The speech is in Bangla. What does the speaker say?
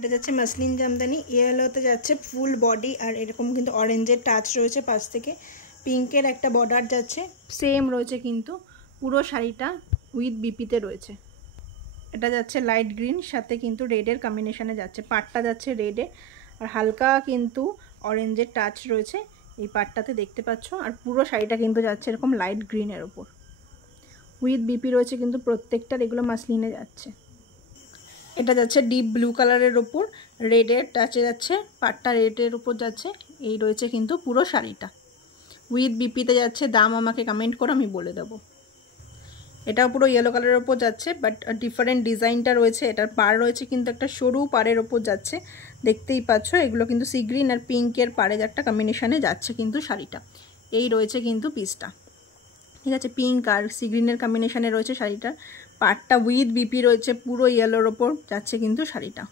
এটা যাচ্ছে মাসলিন জামদানি, ইয়েলোতে যাচ্ছে ফুল বডি আর এরকম কিন্তু অরেঞ্জের টাচ রয়েছে পাশ থেকে, পিঙ্কের একটা বর্ডার যাচ্ছে, সেম রয়েছে কিন্তু পুরো শাড়িটা উইথ বিপিতে রয়েছে। এটা যাচ্ছে লাইট গ্রিন, সাথে কিন্তু রেডের কম্বিনেশনে যাচ্ছে, পাটটা যাচ্ছে রেডে আর হালকা কিন্তু অরেঞ্জের টাচ রয়েছে এই পাটটাতে দেখতে পাচ্ছ। আর পুরো শাড়িটা কিন্তু যাচ্ছে এরকম লাইট গ্রিনের ওপর, উইথ বিপি রয়েছে কিন্তু প্রত্যেকটার, এগুলো মাসলিনে যাচ্ছে। এটা যাচ্ছে ডিপ ব্লু কালারের ওপর রেডের টাচে যাচ্ছে, পাটটা রেডের উপর যাচ্ছে, এই রয়েছে কিন্তু পুরো শাড়িটা উইথ বিপিতে যাচ্ছে। দাম আমাকে কমেন্ট করো, আমি বলে দেবো। এটাও পুরো ইয়েলো কালারের ওপর যাচ্ছে, বাট ডিফারেন্ট ডিজাইনটা রয়েছে। এটার পাড় রয়েছে কিন্তু একটা সরু পাড়ের ওপর যাচ্ছে, দেখতেই পাচ্ছ। এগুলো কিন্তু সি গ্রিন আর পিঙ্কের পাড়ের একটা কম্বিনেশনে যাচ্ছে কিন্তু শাড়িটা, এই রয়েছে কিন্তু পিসটা, ঠিক আছে। পিঙ্ক আর সি গ্রিনের কম্বিনেশনে রয়েছে শাড়িটার, পাড়টা উইথ বিপি রয়েছে, পুরো ইয়েলোর ওপর যাচ্ছে কিন্তু শাড়িটা।